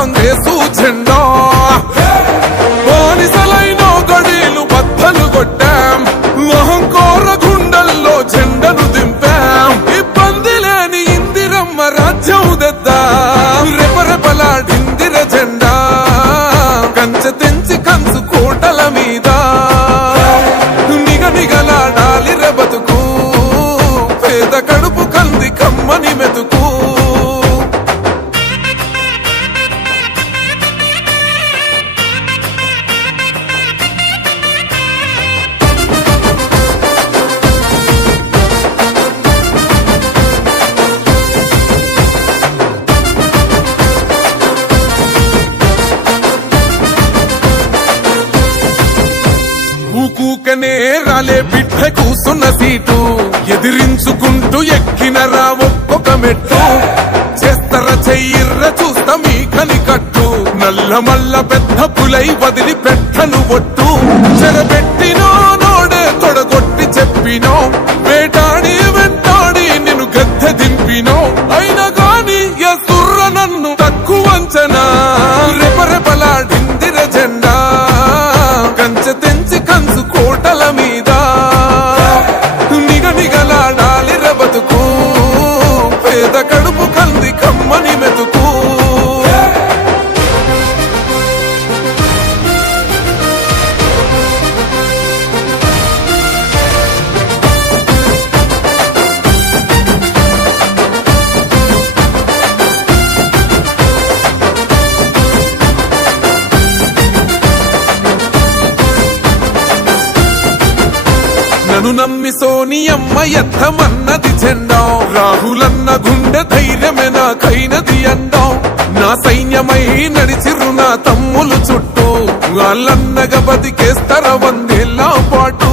కాంగ్రెసు జెండా బానిసలైన గడీలు బద్దలు కొట్టాం అహంకార గుండెల్లో జెండను దింపాం ఇబ్బంది లేని ఇందిరమ్మ రాజ్యం తెద్దాం రెపరెపలాడిందిర జెండా కంచె తెంచి కంచు కోటల మీద నిగనిగలాడాలి బతుకు పేద కడుపు కంది కమ్మని మెతుకు ఊకూకనే రాలే బిడ్డ కూసున్న సీటు ఎదిరించుకుంటూ ఎక్కినరా ఒక్కొక్క మెట్టు చేస్తర చెయ్యిర్ర చూస్తా మీ కనికట్టు నల్ల మల్ల పెద్ద పులై వదిలి పెట్టను ఒట్టు చెరబెట్టినో నోడే తొడగొట్టి చెప్పినో వేటాడి వెంటాడి నిన్ను గద్దె దింపినో అయినా గాని ఎసుర్ర నన్ను తక్కువంచనా రెపరెపలాడిందిర జెండా కంచె తెంచి కంచు కోటల మీద నిగనిగలాడాలి బతుకు పేద కడుపు కంది కమ్మని మెతుకు నన్ను నమ్మి సోనియమ్మ ఎత్తమన్నది జెండా రాహులన్న గుండె ధైర్యమే నాకైనది అండా నా సైన్యమై నడిచిరు నా తమ్ములు చుట్టూ వాళ్ళన్నగా బతికేస్తర వందేళ్ళ పాటు